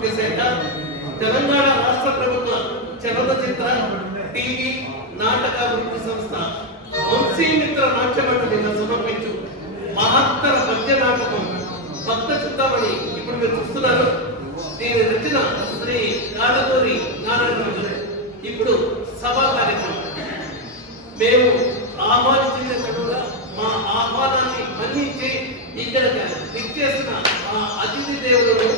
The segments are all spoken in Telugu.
సాంస్కృతిక శాఖ, తెలంగాణ రాష్ట్ర ప్రభుత్వ చలనచిత్ర, టీవీ, నాటక అభివృద్ధి సంస్థ వంశీమిత్ర నాట్య మండలిగా సమర్పించు మహత్తర పద్య నాటకం భక్త చింతామణి ఇప్పుడు మీరు చూస్తున్నారు. దీని రచన శ్రీ కాడకూరి నారాయణ గారు. ఇప్పుడు సభా కార్యక్రమం మేము ఆహ్వానించినట్టుగా మా ఆహ్వానాన్ని మన్నించి ఇక్కడ విచ్చేసిన మా అతిథి దేవులను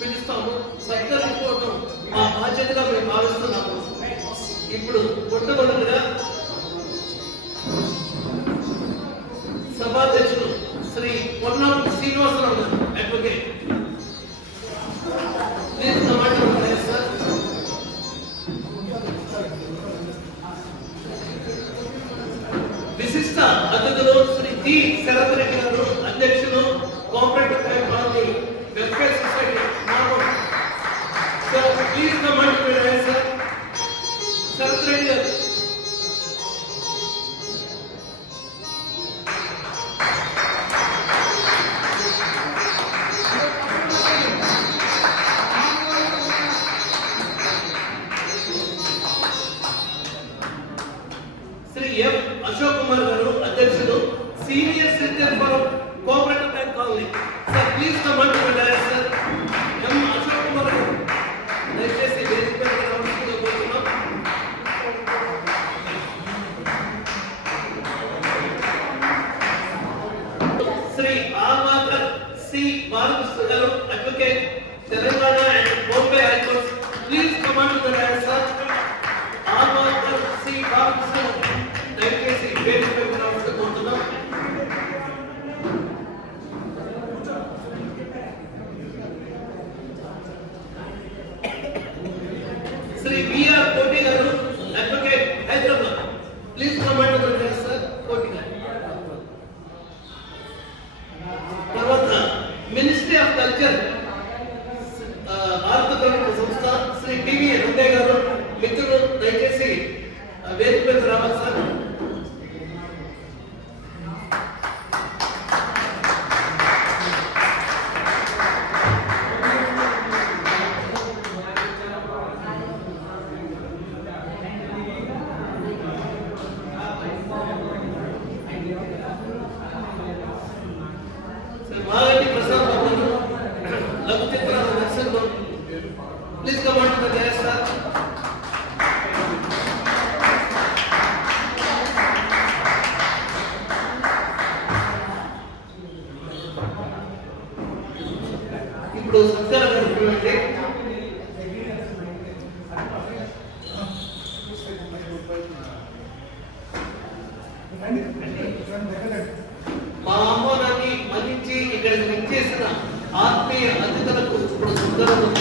పిలుస్తాము. సత్కరించుకోవటం మా బాధ్యతగా మేము భావిస్తున్నాము. ఇప్పుడు మొట్టమొదటిగా సభాధ్యక్షులు శ్రీ పొన్నం శ్రీనివాసరావు గారు, అడ్వకేట్. విశిష్ట అతిథులు శ్రీ టి శరత్ రెడ్డి గారు, అధ్యక్షులు, cooperative bank colony welfare society. Sir please come and present sir Sharath Reddy గారు. శ్రీ ఎం అశోక్ కుమార్ గారు, అధ్యక్షులు, senior citizen forum, cooperative bank colony. Sir please come and present sir M Ashok Kumar గారు. దయచేసి వేదిక మీద రావాల్సిందిగా కోరుతున్నాం. శ్రీ ఆల్వాకర్ సి బాలకృష్ణ గారు, advocate, Telangana and Bombay high court. Please come and present sir Alvakar C Balakrishna. దయచేసి వేదిక మీద రావాల్సిందిగా కోరుతున్నాం. శ్రీ బిఆర్ కోటి గారు, advocate, Hyderabad. Please come and present sir Koti గారు. తర్వాత మినిస్ట్రీ ఆఫ్ కల్చర్ భారత ప్రభుత్వ సంస్థ శ్రీ టివి రంగయ్య గారు, మిత్రులు దయచేసి వేదిక మీద రావాలి సార్. మాగంటి ప్రసాద్ బాబు గారు, లఘు చిత్రాల దర్శకులు. Please come on to the dais sir. ఇప్పుడు సత్కార కార్యక్రమం అంటే మా ఆహ్వానాన్ని మన్నించి ఇక్కడికి విచ్చేసిన ఆత్మీయ అతిథులకు ఇప్పుడు సత్కారం.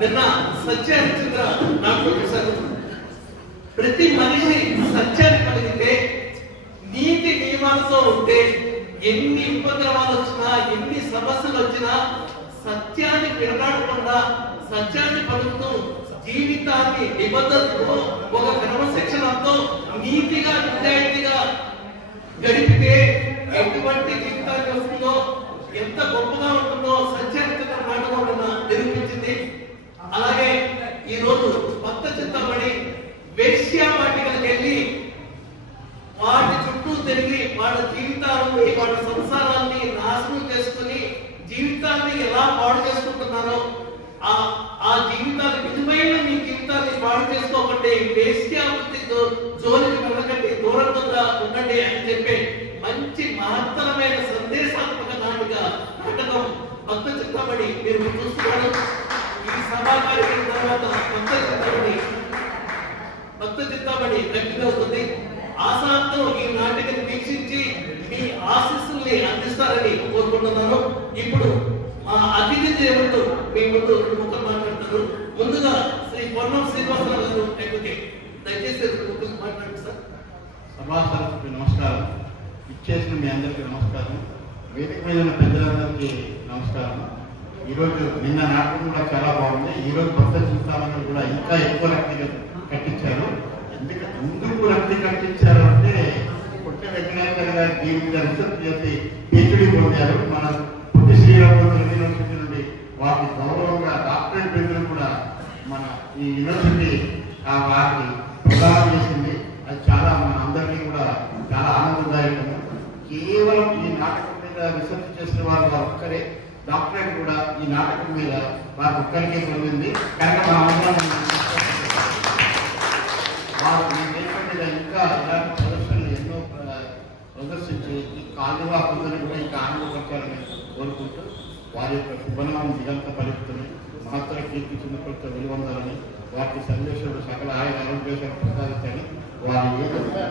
నిన్న సత్యహరిచంద్ర నాకు చూశారు. ప్రతి మనిషి సత్యాన్ని పలికితే, నీతి నియమాలతో ఉంటే, ఎన్ని ఉపద్రవాలు వచ్చినా, ఎన్ని సమస్యలు వచ్చినా సత్యాన్ని విడనాడకుండా సత్యాన్ని పలుకుతూ జీవితాన్ని నిబద్ధతతో ఒక క్రమశిక్షణతో నీతిగా నిజాయితీగా గడిపితే ఎటువంటి జీవితాన్ని వస్తుందో, ఎంత గొప్పగా ఉంటుందో సత్యహరిచంద్ర నాటకం నిరూపించింది. అలాగే ఈ రోజు భక్త చింతామణి వేశ్యావాటికలకు వెళ్ళి వాటి చుట్టూ తిరిగి వాళ్ళ జీవితాన్ని, వాళ్ళ సంసారాన్ని నాశనం చేసుకుని జీవితాన్ని ఎలా పాడు చేసుకుంటున్నారో, ఆ జీవితాన్ని విలువైన మీ జీవితాన్ని పాడు చేసుకోకండి, వేశ్యావృత్తి జోలికి వెళ్ళకండి, దూరంగా ఉండండి అని చెప్పే మంచి మహత్తరమైన సందేశాత్మక నాటకం చిత్తాబడి అవుతుంది. ఆశాంతో ఈ నాటికను వీక్షించి మీ ఆశీస్సుల్ని అందిస్తారని కోరుకుంటున్నాను. ఇప్పుడు మా అతిథి దేవుడు మీ ముందు 2 ముక్కలు మాట్లాడతారు. ముందుగా శ్రీ పొన్నం శ్రీనివాసరావు గారు అడ్వకేట్, దయచేసి 2 ముక్కలు మాట్లాడండి సార్. సభాసభకు నమస్కారం. ఇచ్చేసిన మీ అందరికీ నమస్కారం. వేదిక మీద ఉన్న పెద్దలందరికీ నమస్కారం. ఈరోజు నిన్న నాటకం కూడా చాలా బాగుంది. ఈరోజు భక్త చింతామణి కూడా ఇంకా ఎక్కువ రక్తి కట్టించారు. ఎందుకు రక్తి కట్టించారు అంటే పుట్ట వెంకటేశ్వర గారు దీని మీద రీసెర్చ్ చేసి PhD పొందారు. మన పుట్టి శ్రీరాములు యూనివర్సిటీ నుండి వారికి గౌరవంగా డాక్టరేట్ బిరుదులు కూడా మన ఈ యూనివర్సిటీ వారికి ప్రదానం చేసింది. అది చాలా మన అందరికీ కూడా చాలా ఆనందదాయకము. కేవలం ఈ నాటకం మీద రీసెర్చ్ చేసిన వారు ఒక్కరే, డాక్టరేట్ కూడా ఈ నాటకం మీద వారి ఒక్కరికే పొందింది. కనుక మన అందరం వారు ఈ దేశం మీద ఇంకా ఇలాంటి ప్రదర్శనలు ఎన్నో ప్రదర్శించి ఈ కాలువా కొందరిని కూడా ఇంకా ఆనందపరచాలని కోరుకుంటూ వారి యొక్క శుభనామం దిగంత పలుకుతుంది. మహత్తర కీర్తి చిన్నకొత్త వెలువొందాలని, వారికి సందేశుడు సకల ఆరోగ్య ప్రసాదించాలని, వారి ఏదంటే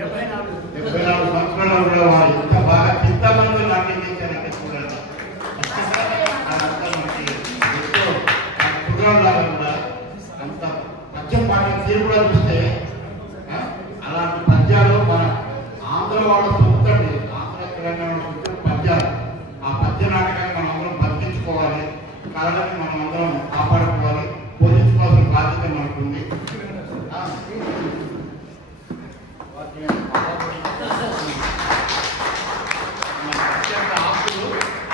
74 సంవత్సరాలు కూడా వారు ఇంత బాగా చింతామణితో నాట్యం చేశారంటే చూడండి. అదంతా మనకి ఎంతో కుర్రాళ్ళలాగా కూడా అంత పద్యం పాట తీరు కూడా చూస్తే అలాంటి పద్యాలు మన ఆంధ్ర వాళ్ళ సొంతండి, ఆంధ్ర తెలంగాణ సొంత పద్యాలు. ఆ పద్య నాటకాన్ని మనం అందరం బతికించుకోవాలి, కళని మనం అందరం కాపాడుకోవాలి, పోషించుకోవాల్సిన బాధ్యత మనకుంది.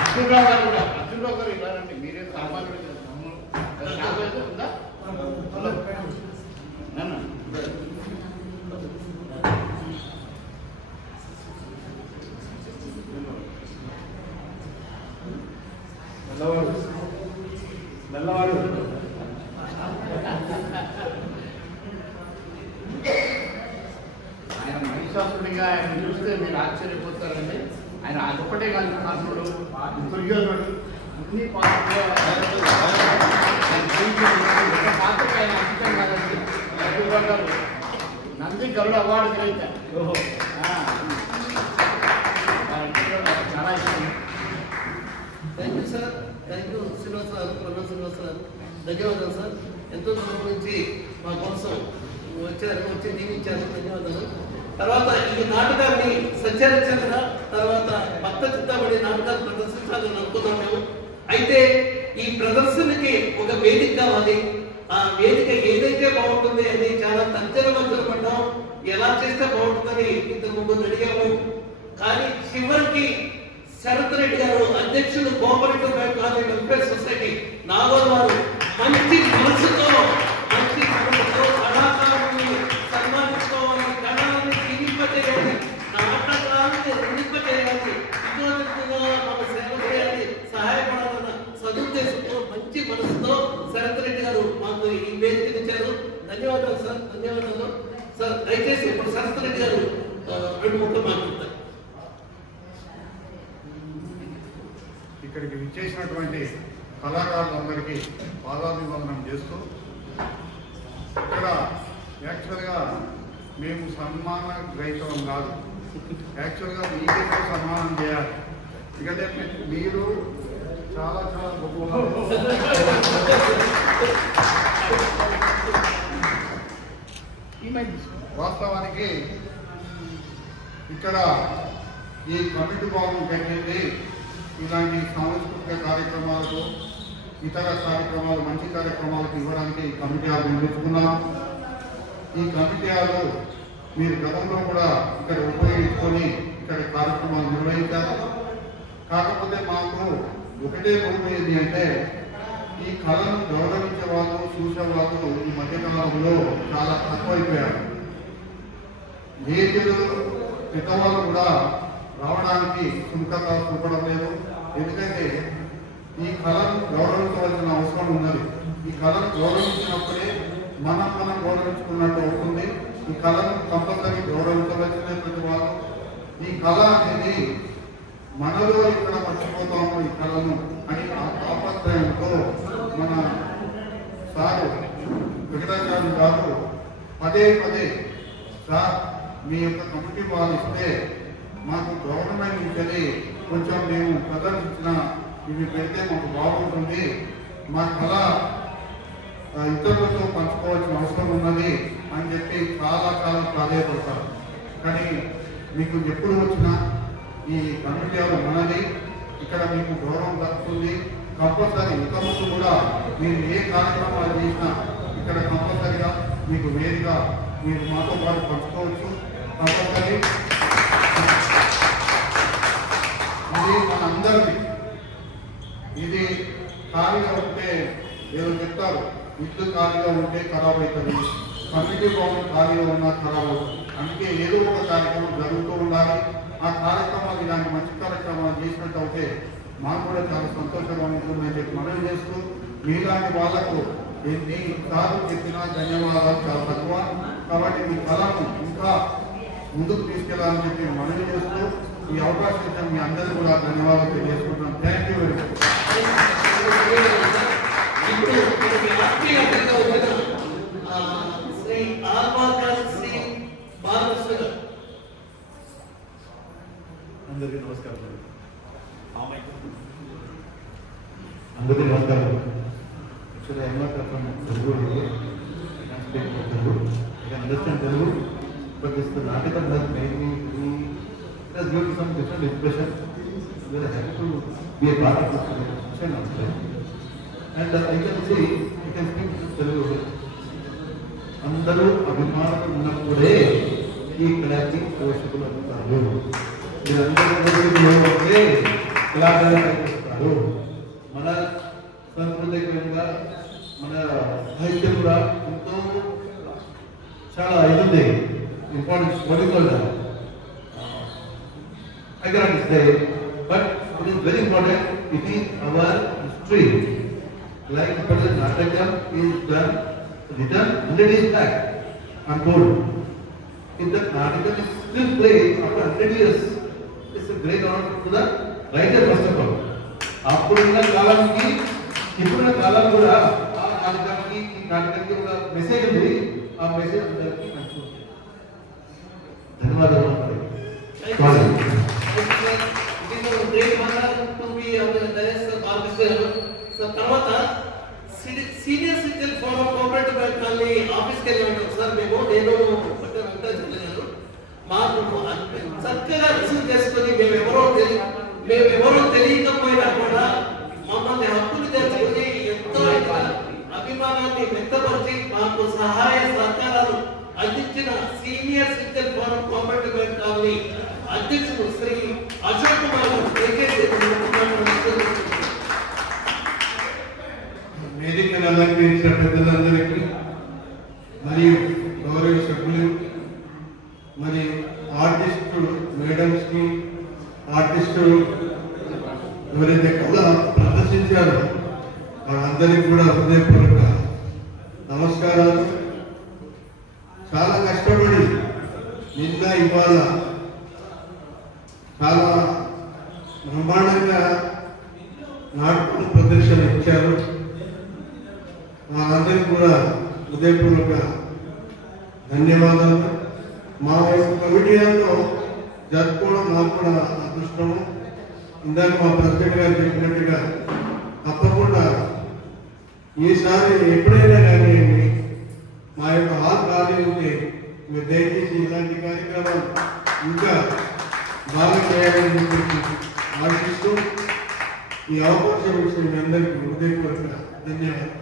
అర్జునరావు గారు కూడా, అర్జునరావు గారు ఇలా రండి, మీరే సామాన్యుడు ఉందా నల్లవాడు ఆయన మహిషాసుడిగా ఆయన చూస్తే మీరు ఆశ్చర్యపోతారండి. ఆయన అదొక్కటే కాదు, కర్ణుడు, దుర్యోధనుడు, అన్ని పాత్రలు పాత్రకి ఆయన అంకితం కాదండి. గారు నంది గరుడ అవార్డు గ్రహీత. చాలా ఇష్టం. Thank you sir, thank you Srinivasarao, Ponnam Srinivasarao, ధన్యవాదాలు సార్. ఎంతో దూరం నుంచి మా కోసం వచ్చి దీవించారు, ధన్యవాదాలు. తర్వాత ఈ నాటకాన్ని సంచరించాక తర్వాత భక్త చిత్తాబడి నాటకాలు ప్రదర్శించాలని అనుకున్నాం మేము. అయితే ఈ ప్రదర్శనకి ఒక వేదిక కావాలి. ఆ వేదిక ఏదైతే బాగుంటుంది అని చాలా తర్జనమంతలు పడ్డాం. ఎలా చేస్తే బాగుంటుందని ఇంతకు ముందు అడిగాము. కానీ చివరికి శరత్ రెడ్డి గారు, అధ్యక్షులు cooperative bank college welfare society Nagole వారు మంచి మనసుతో కళాకారుల్ని సన్మానించుకోవాలి, కళాన్ని జీవింపజేయాలి, నాటకాన్ని రంజింపజేయాలి, వినోదంగా మన సేవ చేయాలి, సహాయపడాలన్న సదుద్దేశంతో మంచి మనసుతో శరత్ రెడ్డి గారు మాకు ఈ వేదికనిచ్చారు. ధన్యవాదాలు సార్, ధన్యవాదాలు సార్. దయచేసి ఇప్పుడు శరత్ రెడ్డి గారు 2 ముక్కలు మాట్లాడతారు. ఇక్కడికి విచ్చేసినటువంటి కళాకారులందరికీ పాదాభివందనం చేస్తూ, ఇక్కడ యాక్చువల్గా మేము సన్మాన గ్రహీతం కాదు, యాక్చువల్గా మీకే సన్మానం చేయాలి. ఎందుకంటే మీరు చాలా చాలా గొప్ప. వాస్తవానికి ఇక్కడ ఈ కమిటీ భాగం పెట్టింది ఇలాంటి సాంస్కృతిక కార్యక్రమాలకు, ఇతర కార్యక్రమాలు, మంచి కార్యక్రమాలకు ఇవ్వడానికి కమిటీ హాల్ నిర్మించుకున్నాం. ఈ కమిటీ హాల్ మీరు గతంలో కూడా ఇక్కడ ఉపయోగించుకొని ఇక్కడ కార్యక్రమాలు నిర్వహించారు. కాకపోతే మాకు ఒకటే కోరుకునేది అంటే ఈ కళను గౌరవించే వాళ్ళు, చూసే వాళ్ళు ఈ మధ్యకాలంలో చాలా తక్కువైపోయారు. ఏజీలు పెద్దవాళ్ళు కూడా రావడానికి సుముఖంగా చూపడం లేదు. ఎందుకంటే ఈ కళను గౌరవించవలసిన అవసరం ఉన్నది. ఈ కళను గౌరవించినప్పుడే మనం గౌరవించుకున్నట్టు అవుతుంది. ఈ కళను కంపల్సరీ గౌరవించవలసినటువంటి వాళ్ళు. ఈ కళ అనేది మనలో ఇక్కడ మర్చిపోతాము ఈ కళను అని ఆ తాపత్రయంతో మన సారు వెంకటాచార్య గారు పదే పదే పదే సార్ మీ యొక్క కమిటీ వాళ్ళు ఇస్తే మాకు గవర్నమెంట్ నుంచి కొంచెం మేము ప్రదర్శించిన ఇవి పెడితే మాకు బాగుంటుంది, మా కళ ఇతరులతో పంచుకోవాల్సిన అవసరం ఉన్నది అని చెప్పి చాలా చాలా ప్రాధాన్యపడతారు. కానీ మీకు ఎప్పుడు వచ్చినా ఈ కమిటీ మనది, ఇక్కడ మీకు గౌరవం దక్కుతుంది. కంపల్సరీ ఇతరులకు కూడా మీరు ఏ కార్యక్రమాలు చేసినా ఇక్కడ కంపల్సరీగా మీకు వేదిగా మీరు మాతో పాటు పంచుకోవచ్చు. కంపల్సరీ ఇది మనందరిది. ఇది ఖాళీగా ఉంటే ఏదో చెప్తారు, ఇల్లు ఖాళీగా ఉంటే ఖరాబ్ అవుతుంది, కమిటీ భవనం ఖాళీగా ఉన్నా ఖరాబ్ అవుతుంది. అందుకే ఏదో ఒక కార్యక్రమం జరుగుతూ ఉండాలి. ఆ కార్యక్రమాలు ఇలాంటి మంచి కార్యక్రమాలు చేసినట్టు అయితే మాకు కూడా చాలా సంతోషంగా ఉంటుందని చెప్పి మనవి చేస్తూ, మీలాంటి వాళ్లకు ఎన్నిసార్లు చెప్పినా ధన్యవాదాలు చాలా తక్కువ. కాబట్టి మీ కళను ఇంకా ముందుకు తీసుకెళ్లాలని చెప్పి మనవి చేస్తూ ఈ అవకాశం ఇచ్చిన మీ అందరికీ కూడా ధన్యవాదాలు తెలియజేసుకుంటున్నాం. Thank you very much. Shri Alvakar C Balakrishna గారు. అందరికీ నమస్కారం. అందరికీ నమస్కారం. Actually, I'm not from Telugu. I can speak Telugu. I can understand Telugu, but this article has made me. It has given some different impression. We are happy to be a part of this discussion also. And I can say, I can speak Telugu. అందరూ అభిమానులు ఉన్నప్పుడే ఈ కళాకి పోషకులు అవుతారు. మీరందరూ ఒకే కళాకారులు. మన సంస్కృతికంగా మన సాహిత్యం కూడా ఎంతో చాలా ఇది ఇంపార్టెన్స్ పడుతుంది. I cannot say, but it is very important. It is our history. Like the Natakam is done, written 100 years back, untold. If the Natakam is still played after 100 years, it's a great honor to the writer first of all. అప్పుడున్న కాలానికి ఇప్పుడున్న కాలం కూడా ఆ నాటకానికి ఈ నాటకానికి ఒక మెసేజ్ ఉంది. ఆ మెసేజ్ అందరికీ మంచిగా ఉంటుంది. ధన్యవాదాలు. తర్వాత senior citizen forum cooperative bank colony ఆఫీస్కి వెళ్ళి ఉంటాం సార్. మేము నేను అంతా చెప్పలేను. మాకు చక్కగా రిసీవ్ చేసుకుని మేమెవరో తెలియకపోయినా కూడా మమ్మల్ని హక్కులు తెచ్చుకుని ఎంతో అభిమానాన్ని వ్యక్తపరిచి మాకు సహాయ సహకారాలు అందించిన senior citizen forum cooperative bank colony అధ్యక్షుడు శ్రీ అశోక్ కుమార్ వేదికను అలంకరించిన పెద్దలందరికీ మరియు గౌరవ సభ్యులు మరి ఆర్టిస్టు మేడమ్స్కి, ఆర్టిస్టు ఎవరైతే కళ ప్రదర్శించారో వాళ్ళందరికీ కూడా హృదయపూర్వక నమస్కారాలు. చాలా కష్టపడి నిన్న ఇవాళ చాలా బ్రహ్మాండంగా నాటక ప్రదర్శన ఇచ్చారు. వాళ్ళందరికీ కూడా హృదయపూర్వక ధన్యవాదాలు. మా కమిటీలో జరుపుకోవడం మాకు కూడా అదృష్టము. ఇందాక మా ప్రెసిడెంట్ గారు చెప్పినట్టుగా తప్పకుండా ఈసారి ఎప్పుడైనా కానీ మా యొక్క హాల్ ఖాళీ ఉంటే మీరు దయచేసి ఇలాంటి కార్యక్రమాలు ఇంకా బాగా చేయాలని చెప్పి ఆశిస్తూ ఈ అవకాశం ఇచ్చిన మీ అందరికీ హృదయపూర్వక ధన్యవాదాలు.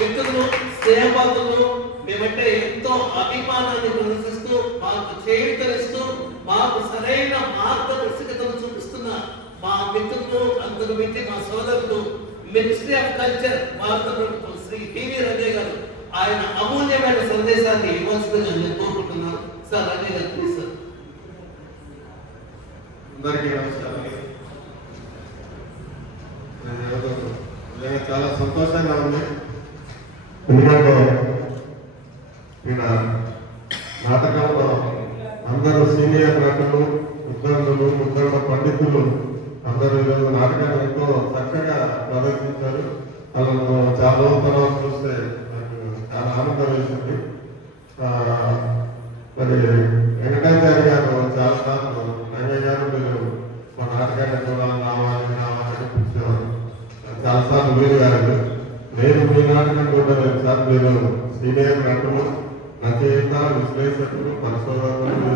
మిత్రులు, స్నేహబంధువులు మేమంటే ఎంతో అభిమానాన్ని ప్రదర్శిస్తూ మాకు చేయూతనిస్తూ మాకు సరైన మార్గదర్శకతను చూపిస్తున్న మా మిత్రులు, అందరూ మించి మా సోదరులు, మినిస్ట్రీ ఆఫ్ కల్చర్ భారత ప్రభుత్వం శ్రీ టివి రంగయ్య గారు ఆయన అమూల్యమైన సందేశాన్ని ఇవ్వాల్సిందిగా నేను కోరుకుంటున్నాను. సార్ రంగయ్య గారు ప్లీజ్ సార్. అందరికీ నమస్కారం. చాలా సంతోషంగా ఉంది. ఎందుకంటే ఈయన నాటకంలో అందరూ సీనియర్ నటులు, ఉద్యోగులు, ఉద్యోగ పండితులు అందరూ ఈరోజు నాటకాన్ని ఎంతో చక్కగా ప్రదర్శించారు. వాళ్ళను చాలా రోజుల తర్వాత చూస్తే నాకు చాలా ఆనందం వేసింది. మరి వెంకటాచార్య గారు చాలాసార్లు రంగయ్య గారు మీరు మా నాటకాన్ని కూడా రావాలని పిలిచేవారు. చాలాసార్లు మీరు గారు నేను మీ నాటకం చూడలేదు సార్, మీరు సీనియర్ నటులు, రచయిత, విశ్లేషకులు, పరిశోధకులు,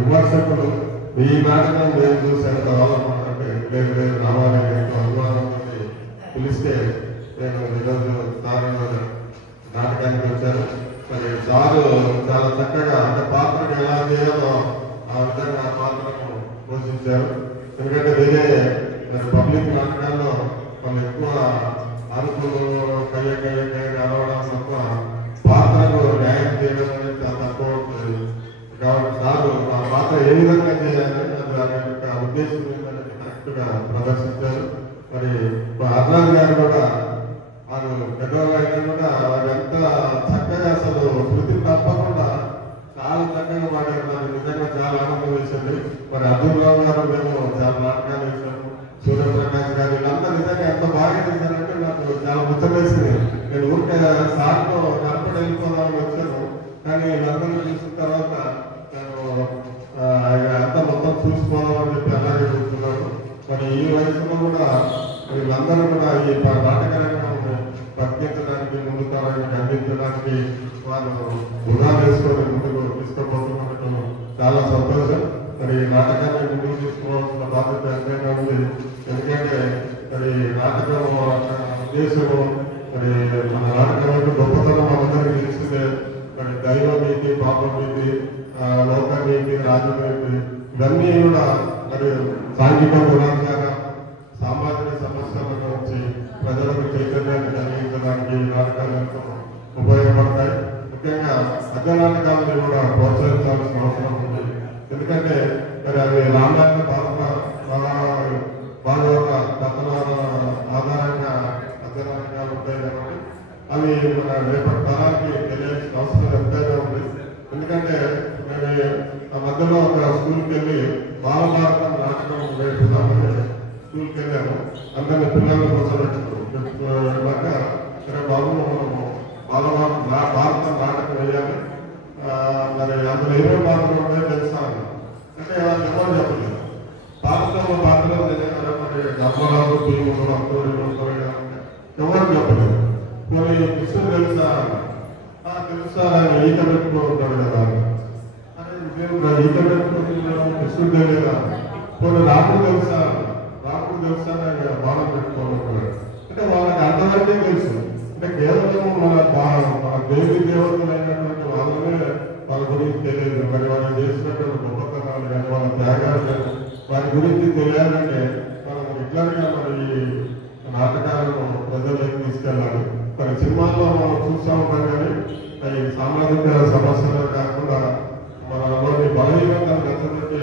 విమర్శకులు, మీ నాటకం నేను చూసాను తర్వాత లేదు లేదు రావాలి అభిమానంతో పిలిస్తే నేను ఈరోజు సార్ నాటకానికి వచ్చాను. మరి సారు చాలా చక్కగా అంటే పాత్రకు ఎలా చేయాలో ఆ విధంగా ఆ పాత్రను పోషించారు. ఎందుకంటే వేరే పబ్లిక్ నాటకాల్లో వాళ్ళు ఎక్కువ అనుకులు కయ్య అరవడం తప్ప పాత్రకు న్యాయం చేయడం అనేది చాలా తక్కువ ఉంటుంది. కాబట్టి సారు ఆ పాత్ర ఏ విధంగా చేయాలి దాని యొక్క ఉద్దేశం ఏంటనేది కరెక్ట్గా ప్రదర్శించారు. మరి అర్నాథ్ గారు కూడా వాళ్ళు పెద్దవాళ్ళు అయితే కూడా వారంత చక్కగా అసలు శృతి తప్పకుండా చాలా చక్కగా పాడారు. నాకు నిజంగా చాలా ఆనందం వేసింది. మరి అబ్దుల్రావు గారు మేము చాలా నాటకాలు వేసాము, సూర్యప్రకాష్ గారు వీళ్ళంతా నిజంగా ఎంత బాగా చేశారంటే నాకు చాలా ముచ్చటేసింది. నేను ఊరికే సార్తో కనపడి వెళ్ళిపోదామని వచ్చాను, కానీ వీళ్ళందరూ చూసిన తర్వాత నేను అంతా మొత్తం చూసుకోవాలని చెప్పి అలాగే చూస్తున్నాను. మరి ఈ వయసులో కూడా వీళ్ళందరూ కూడా ఈ నాటకరంగా ప్రత్యేకించడానికి ముందు తరానికి అందించడానికి వాళ్ళు వృధా వేసుకొని ముందుకు తీసుకుపోతున్నట్టు చాలా సంతోషం. మరి నాటకాన్ని ముందుకు తీసుకోవాల్సిన బాధ్యత ఎంతైనా ఉంది. ఎందుకంటే మరి నాటకం ఉద్దేశము మరి మన నాటకం యొక్క గొప్పతనం మనందరికీ తెలిసిందే. మరి దైవ నీతి, పాప నీతి, లోక నీతి, రాజనీతి ఇవన్నీ కూడా మరి సాంఘిక గుణాచారం, సామాజిక సమస్యల గురించి ప్రజలకు చైతన్యాన్ని కలిగించడానికి నాటకాలు ఎంతో ఉపయోగపడతాయి. ముఖ్యంగా అగ్ర నాటకాలను కూడా ప్రోత్సహించాల్సిన అవసరం ఉంది. ఎందుకంటే మరి అవి రామాయణ భాగవత కథనాల ఆధారంగా అగ్ర నాటకాలు ఉంటాయి కాబట్టి అవి మన రేపటి తరానికి తెలియాల్సిన అవసరం ఎంతైనా ఉంది. ఎందుకంటే మరి ఆ మధ్యలో ఒక స్కూల్కి వెళ్ళి బాలభారతం నాటకం వేస్తున్నామని స్కూల్కి వెళ్ళాము. అందరినీ పిల్లల కోసం సరే బాబు భారతం నాటకం వేయాలి, మరి అందులో ఏమేమి పాత్రలు ఉన్నాయో తెలుసా అంటే వాళ్ళు ఎవరు చెప్పలేదు. భారతంలో పాత్రలు తెలియదు మరి అమ్మరావు భీముడు అక్టోడు ఎవరు చెప్పలేదు. మరి కృష్ణుడు తెలుసా తెలుసా ఆయన ఈత పెట్టుకో ఉంటాడు కదా, అదే ఈత పెట్టుకుని కృష్ణుడు తెలియదా. కొన్ని రాముడు తెలుసా తెలుసా ఆయన బాణం పెట్టుకోవాలి అంటే వాళ్ళకి అంతవరకే తెలుసు. అంటే కేవలం మన దేవి దేవతలైనటువంటి వాళ్ళనే వాళ్ళ గురించి తెలియదు. మరి వాళ్ళు చేసినటువంటి గొప్పతనాలు కానీ వాళ్ళ త్యాగాలు కానీ వారి గురించి తెలియాలంటే మనం రెగ్యులర్గా మరి నాటకాలను ప్రజలకు తీసుకెళ్ళాలి. మరి సినిమాల్లో మనం చూస్తూ ఉంటాం కానీ అవి సామాజిక సమస్యలు కాకుండా మనలోని బలహీనతను రెచ్చగొట్టే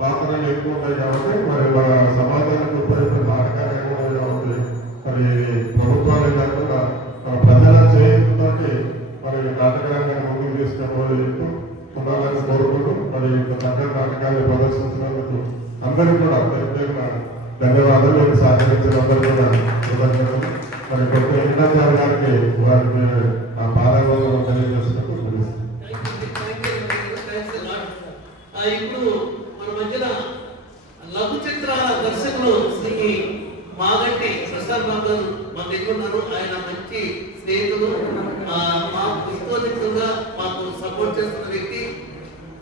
పాత్రలు ఎక్కువ ఉంటాయి కాబట్టి మరి మన సమాజానికి ఉపయోగపడే నాటకాలు ఎక్కువ ఉంటాయి కాబట్టి మరి ప్రభుత్వాలు కాకుండా ప్రజల చేతులతో మరి నాటక రంగాన్ని ముందుకు తీసుకుని ఉండాలని కోరుకుంటూ మరి చక్కటి నాటకాన్ని ప్రదర్శించినందుకు అందరికీ కూడా ప్రత్యేకంగా ధన్యవాదాలు. సహకరించిన అందరూ కూడా కృతజ్ఞతలు. మరి కొత్త వెంకటాచార్య గారికి వారికి ఆ పాదాలను తెలియజేసినట్టు ఇప్పుడు మన మధ్యన లఘు చిత్రాల దర్శకులు శ్రీ మాగంటి ప్రసాద్ బాబు గారు మన దగ్గర ఉన్నారు. ఆయన మంచి స్నేహితులు, మాకు హిస్టోరికల్గా మాకు సపోర్ట్ చేస్తున్న వ్యక్తి.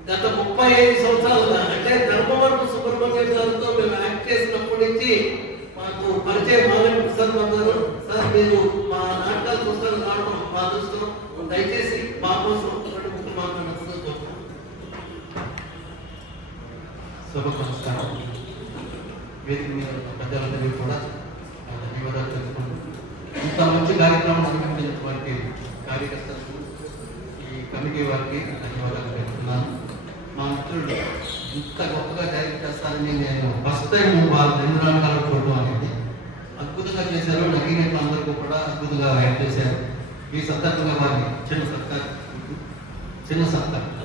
గత 35 సంవత్సరాలుగా అంటే ధర్మవరపు సుబ్రహ్మణ్యం గారితో మేము యాక్ట్ చేసినప్పటి నుంచి మాకు పరిచయం మాగంటి ప్రసాద్ బాబు గారు. సార్ మీరు మా నాటకాలు చూస్తారు రావడం మా అదృష్టం. దయచేసి మా కోసం మాట్లాడుతున్నాం. సభకు నమస్కారం. వేదిక మీద పెద్దలందరికీ కూడా ధన్యవాదాలు తెలుసుకుంటూ ఇంత మంచి కార్యక్రమం నిర్వహించినటువంటి కార్యకర్తలకు, ఈ కమిటీ వారికి ధన్యవాదాలు తెలుపుతున్నాను. మా మిత్రులు ఇంత గొప్పగా డైరెక్ట్ చేస్తారని నేను ఫస్ట్ టైం వాళ్ళ రెండు నాటకాలు చూడడం అనేది అద్భుతంగా చేశారు. నగినట్లు అందరికీ కూడా అద్భుతంగా యాక్ట్ చేశారు. ఈ సందర్భంగా వారికి చిన్న సత్కారం.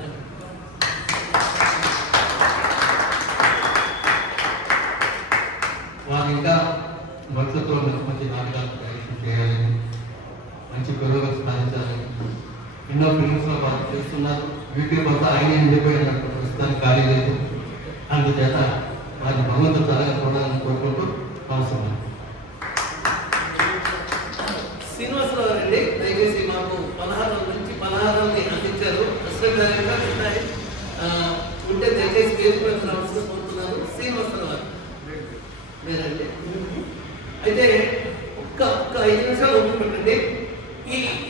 వారు ఇంకా భవిష్యత్తులో మంచి మంచి నాటకాలు డైరెక్షన్ చేయాలని ఎన్నో ఫిల్మ్స్లో వాళ్ళు చేస్తున్నారు. యూట్యూబ్ అంతా ఆయన ఎండిపోయినట్టు ప్రస్తుతానికి ఖాళీ లేదు. అందుచేత వారి భగవంతుడు త్వరగా చూడాలని కోరుకుంటూ అవసరం. శ్రీనివాసరావు అండి, దయచేసి మాకు పలహారాన్ని అందించారు. అసిస్టెంట్ డైరెక్టర్ ఉంటే దయచేసి వేదిక రావాల్సిన కోరుతున్నాను. శ్రీనివాసరావు గారు మీరండి. అయితే ఒక్క 5 నిమిషాలు ఒప్పుకుంటండి.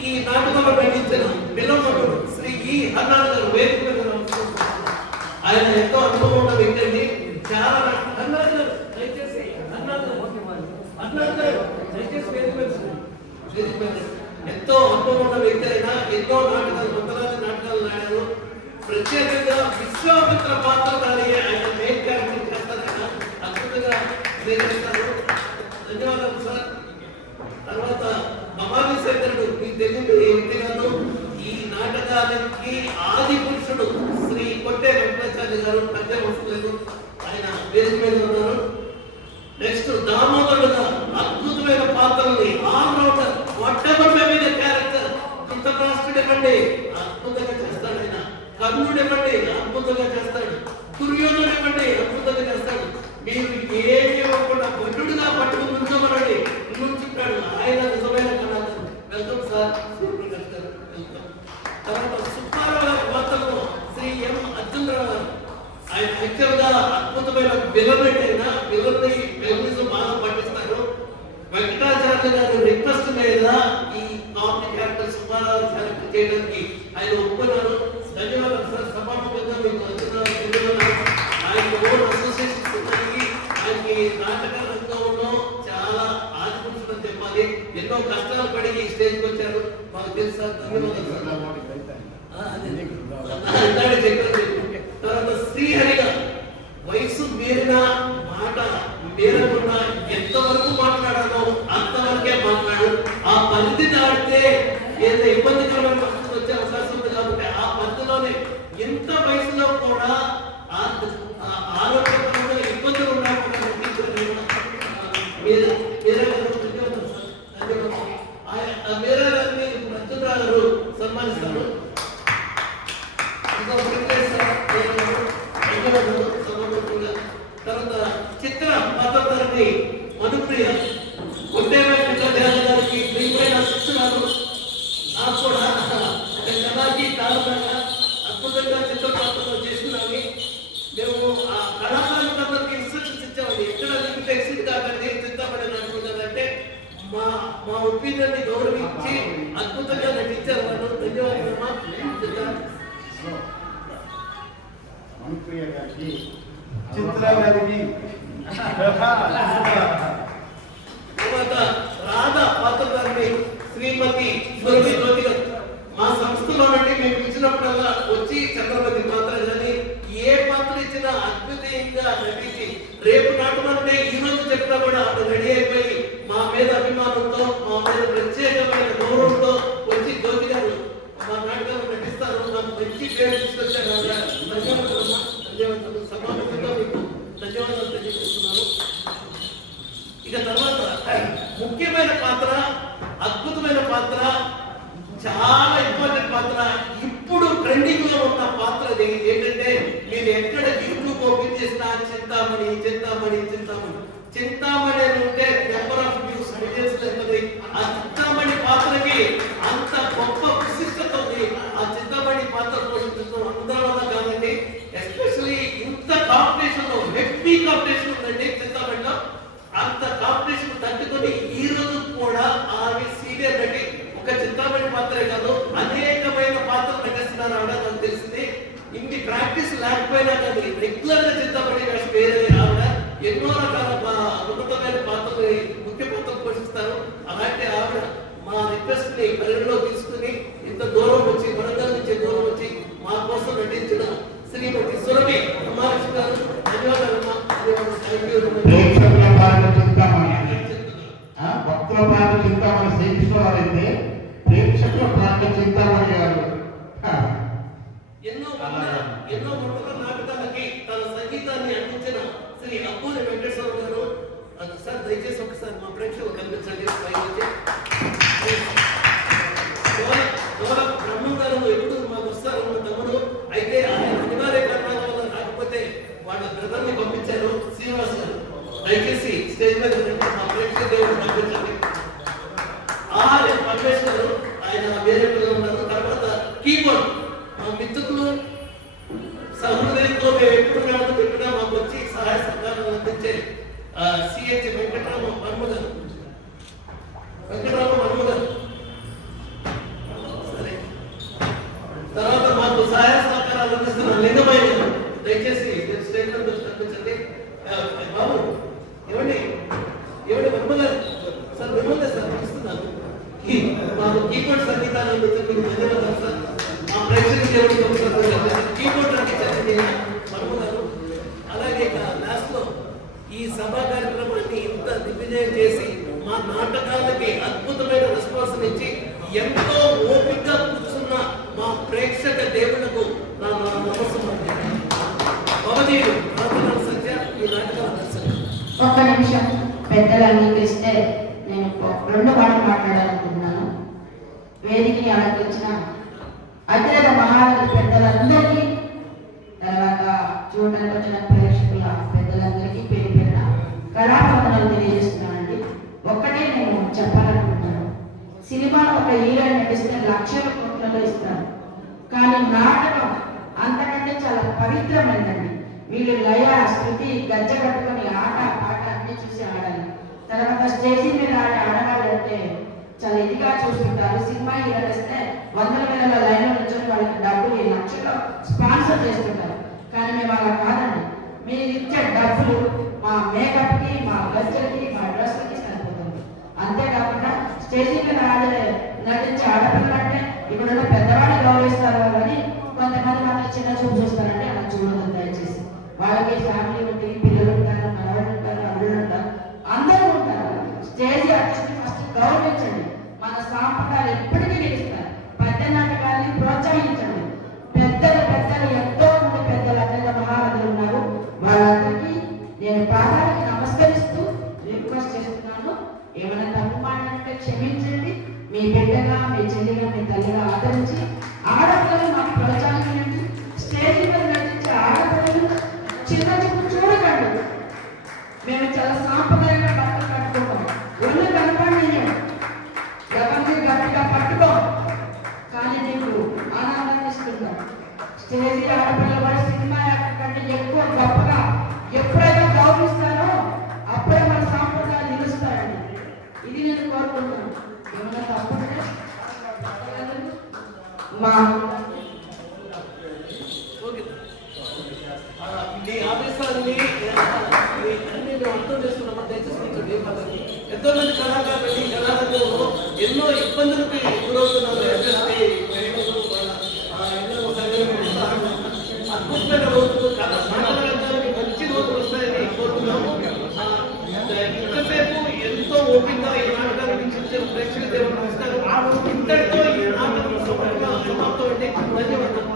ఈ నాటకంలో నటించిన పిల్లమ్మడు శ్రీ ఈ హర్నాథ్ గారు వేదిక మీద రావాల్సిన. ఆయన ఎంతో అనుభవం ఉన్న వ్యక్తి అండి. చాలా హర్నాథ్ గారు దయచేసి ఎంతో అనుభవం ఉన్న వ్యక్తి అయినా ఎన్నో నాటకాలు, వందలాది నాటకాలు ఆడారు. ప్రత్యేకంగా విశ్వామిత్ర పాత్రధారి ఆయన మెయిన్ క్యారెక్టర్ చేస్తారైనా అద్భుతంగా నిర్వహిస్తారు. ధన్యవాదాలు సార్. తర్వాత భవానీ శంకరుడు మీకు తెలియదు ఏంటి కాదు, ఈ నాటకానికి ఆది పురుషుడు శ్రీ కొట్టే వెంకటాచార్య గారు పద్యం వస్తులేదు, ఆయన వేదిక మీద ఉన్నారు. నెక్స్ట్ దామోదరుడుగా అద్భుతమైన పాత్రల్ని allrounder, whatever may be the character, ధృతరాష్ట్రుడు ఇవ్వండి అద్భుతంగా చేస్తాడు, ఆయన కర్ణుడు ఇవ్వండి అద్భుతంగా చేస్తాడు, దుర్యోధనుడు ఇవ్వండి అద్భుతంగా చేస్తాడు. మీరు ఏమి ఇవ్వకుండా భటుడుగా పట్టుకుని ఉంచమనండి నుంచుంటాడు. ఆయన నిజమైన కళాకారుడు. వెల్కమ్ సార్ సూర్యప్రకాష్ గారు, వెల్కమ్. తర్వాత సుబ్బారావు గారి పాత్రలో శ్రీ ఎం అర్జునరావు గారు, ఆయన యాక్చువల్ గా అద్భుతమైన విలన్ అయినా విలన్ని మెమరీస్ బాగా పట్టిస్తారు. వెంకటాచార్య గారి రిక్వెస్ట్ మీద ఈ కామెడీ క్యారెక్టర్ సుబ్బారావు క్యారెక్టర్ చేయడానికి ఆయన ఒప్పుకున్నారు. ధన్యవాదాలు సార్. సమాపకంగా మీకు ధన్యవాదాలు. ఆయన ఓన్ అసోసియేషన్స్ ఉన్నాయి. ఆయనకి నాటక రంగంలో చాలా ఆదిపురుషుడు అని చెప్పాలి. ఎన్నో కష్టాలు పడి ఈ స్టేజ్కి వచ్చారు. మాకు తెలుసు సార్. ధన్యవాదాలు సార్. తర్వాత శ్రీహరిగా వయసు మీరిన మాట మీరకుండా ఎంతవరకు మాట్లాడాలో అంతవరకే మాట్లాడు. ఆ పరిధి దాటితే ఏదో ఇబ్బందికరమైన పరిస్థితి వచ్చే అవకాశం ఉంది కాబట్టి ఆ పరిధిలోనే ఎంత వయసులో కూడా ఆరోగ్యపరంగా ఇబ్బందులు ఉండకుండా మీరా గారిని అర్జునరావు గారు సన్మానిస్తారు. తర్వాత చిత్ర పాత్రధారిని మధుప్రియ, కొట్టే వెంకటేశ్వర గారికి ప్రియమైన శిక్షణలు. నాకు కూడా కళాకి కారణంగా అద్భుతంగా చిత్ర పాత్రలో చేస్తున్నాను. మేము ఆ కళాకారులందరికీ ఇన్స్ట్రక్షన్స్ ఇచ్చామండి. ఎక్కడ లిమిట్ ఎక్సిట్ కాకండి, చింతపడి నడుపుతుందంటే మా ఒపీనియన్ ని గౌరవించి అద్భుతంగా నటించారు వాళ్ళు. ధన్యవాదాలు. అనుప్రియ గారికి, చిత్ర గారికి, తర్వాత రాధా పాత్రధారిని శ్రీమతి సురభి జ్యోతి గారు. మా సంస్థలో నుండి మేము పిలిచినప్పుడల్లా వచ్చి చంద్రమతి పాత్ర కానీ ఏ పాత్ర ఇచ్చినా అద్భుతంగా నటించి రేపు నాటమంటే ఈ రోజు చెప్పినా కూడా అప్పుడు రెడీ అయిపోయి మా మీద అభిమానంతో, మా మీద ప్రత్యేకమైన గౌరవంతో వచ్చి జ్యోతి గారు మా నాటకాలు నటిస్తారు. నాకు మంచి పేరు తీసుకొచ్చారు. ధన్యవాదాలు. ధన్యవాదాలు. సమానంగా మీకు ధన్యవాదాలు తెలియజేస్తున్నాను. ఇక తర్వాత ముఖ్యమైన పాత్ర, అద్భుతమైన పాత్ర, చాలా ఇంపార్టెంట్ పాత్ర, ఇప్పుడు ట్రెండింగ్ లో ఉన్న పాత్ర ఏంటంటే మీరు ఎక్కడ యూట్యూబ్ ఓపెన్ చేసినా చింతామణి చింతామణి చింతామణి చింతామణి అని ఉంటే నెంబర్ ఆఫ్ వ్యూస్ మిలియన్స్ లో ఉంటుంది. ఆ చింతామణి పాత్రకి అంత గొప్ప విశిష్టత ఉంది. ఆ చింతామణి పాత్ర పోషించడం అందరి వల్ల కాదండి. ఎస్పెషల్లీ ఇంత కాంపిటీషన్ లో హెవీ కాంపిటీషన్ ఉందండి చింతామణిలో. అంత కాంపిటీషన్ తట్టుకొని ఈ రోజు కూడా ఆమె సీనియర్ నటి ఒక చింతామణి పాత్రే కాదు అనేకమైన పాత్రలు నటిస్తున్నారు ఆవిడ. నాకు తెలిసింది ఇన్ని ప్రాక్టీస్ లేకపోయినా కానీ రెగ్యులర్ గా చింతామణి వేషం వేరే ఆవిడ ఎన్నో రకాల ఉన్నతమైన పాత్రలు, ముఖ్య పాత్రలు పోషిస్తారు. అలాంటి ఆవిడ మా రిక్వెస్ట్ ని పరిగణలో తీసుకుని ఇంత దూరం వచ్చి, వరంగల్ నుంచి దూరం వచ్చి మా కోసం నటించిన శ్రీమతి సురభి మహాలక్ష్మి గారు. ధన్యవాదాలు. భక్తుల ప్రాంత చింతామణి శ్రీకృష్ణరావు అయితే ప్రేక్షకుల ప్రాంత చింతామణి గారు. ఎన్నో మొట్టల నాటకాలకి తన సంగీతాన్ని అందించిన శ్రీ అబ్బూరి వెంకటేశ్వర గారు. సార్ దయచేసి ఒకసారి మా ప్రేక్షకులు కనిపించండి. బ్రహ్మం గారు వాళ్ళ బ్రదర్ని పంపించారు శ్రీనివాస్ గారు. దయచేసి స్టేజ్ మీద మా ప్రేక్షక దేవుడు పంపించండి. పరమేశ్వర్ గారు ఆయన వేరే పిల్లలు ఉన్నారు. తర్వాత కీబోర్డ్ మా మిత్రులు సహృదయంతో మేము ఎప్పుడు పెట్టినా మాకు వచ్చి సహాయ సహకారాలు అందించే సిహెచ్ వెంకటరామ వర్మ గారు. సరే, తర్వాత మాకు సహాయ సహకారాలు అందిస్తున్న లింగమయ్య గారు. దయచేసి స్టేజ్ మీద కనిపించండి. బాబు ఏమండి వర్మ గారు సార్ మిమ్మల్ని సార్ పిలుస్తున్నాను. మాకు కీబోర్డ్ సంగీతాన్ని అందించండి. ధన్యవాదాలు సార్. మా ప్రేక్షక దేవుడికి కీబోర్డ్ అందించండి వర్మ గారు. అలాగే లాస్ట్ లో ఈ సభా కార్యక్రమాన్ని ఇంత దిగ్విజయం చేసి మా నాటకాలకి అద్భుతమైన రెస్పాన్స్ ఇచ్చి ఎంతో ఓపికగా కూర్చున్న మా ప్రేక్షక దేవుళ్లకు నా నమస్కారం. భవనీయులు రాజనాథ సత్య ఈ నాటకాల దర్శనం. ఒక్క నిమిషం పెద్దలు అంగీకరిస్తే నేను 2 మాటలు మాట్లాడాలనుకుంటున్నాను. వేదికని అలంకరించిన అత్యంత మహారాజు పెద్దలందరికీ, తర్వాత చూడడానికి వచ్చిన ప్రేక్షకుల పెద్దలందరికీ పేరు పేరున కళాపదనాలు తెలియజేస్తున్నానండి. ఒక్కటే నేను చెప్పాలనుకుంటున్నాను. సినిమాలో ఒక హీరోయిన్ నటిస్తే లక్షల కోట్లలో ఇస్తారు, కానీ నాటకం అంతకంటే చాలా పవిత్రమైనదండి. వీళ్ళు లయ శృతి గజ్జ కట్టుకొని ఆట పాట అన్ని చూసి ఆడాలి. తర్వాత స్టేజీ మీద ఆడే ఆడవాళ్ళు అంటే చాలా ఇదిగా చూస్తుంటారు. సినిమా హీరోలు వస్తే 100,000 లైన్లో నుంచి వాళ్ళకి డబ్బులు లక్షలు స్పాన్సర్ చేస్తుంటారు. కానీ మేము అలా కాదండి. మీరు ఇచ్చే డబ్బులు మా మేకప్కి, మా గజ్జలకి, మా డ్రెస్లకి సరిపోతుంది. అంతేకాకుండా స్టేజీ మీద నటించే ఆడపిల్లలంటే ఇప్పుడున్న పెద్దవాళ్ళు గౌరవిస్తారు కానీ కొంతమంది వాళ్ళని చిన్న చూపు చూస్తారంటే అలా చూడదు. దయచేసి వాళ్ళకి ఫ్యామిలీ ఉంటుంది, పిల్లలు ఉంటారు, మనవాళ్ళు ఉంటారు, అల్లుళ్ళు ఉంటారు, అందరూ ఉంటారు. స్టేజ్ ఆర్టిస్ట్ని ఫస్ట్ గౌరవించండి. మన సాంప్రదాయాలు ఎప్పటికీ నిలుస్తారు. పద్య నాటకాన్ని ప్రోత్సహించండి. పెద్దలు ఎంతో మంది పెద్దలు అత్యంత మహారాజులు ఉన్నారు. వాళ్ళందరికీ నేను పాదానికి నమస్కరిస్తూ రిక్వెస్ట్ చేస్తున్నాను. ఏమైనా తప్పు మాట్లాడితే క్షమించండి. మీ బిడ్డగా, మీ చెల్లిగా, మీ తల్లిగా ఆదరించి ఆడపిల్లలు మాకు ప్రోత్సహించండి. స్టేజ్ మీద నటించే ఆడపిల్లలు చిన్న చూపు చూడకండి. మేము చాలా సాంప్రదాయంగా బట్టలు కట్టుకుంటాం. ఒళ్ళు కనపడి ఎవరిని గట్టిగా పట్టుకో, కానీ నీకు ఆనందాన్ని ఇస్తున్నాం. స్టేజీ ఆడపిల్లలు కూడా సినిమా యాక్టర్ కంటే ఎక్కువ గొప్పగా ఎప్పుడైతే గౌరవిస్తారో అప్పుడే మన సాంప్రదాయాలు నిలుస్తాయండి. ఇది నేను కోరుకుంటున్నాను. ఏమైనా తప్పుంటే మా మీ ఆదేశాన్ని అన్ని మేము అర్థం చేసుకున్నామా? దయచేసి ఎంతో మంది కళాకారులు ఎన్నో ఇబ్బందులకి గురవుతున్నారు. అద్భుతమైన రోజులు మాట్లాడడానికి మంచి రోజులు వస్తాయని కోరుతున్నాము. ఇంతసేపు ఎంతో ఓపికగా ఈ నాటకాన్ని వీక్షించిన ప్రేక్షక దేవుడు నమస్కారం. ఇంతటితో ఈ నాటకం సమాప్తం అండి. ధన్యవాదాలు.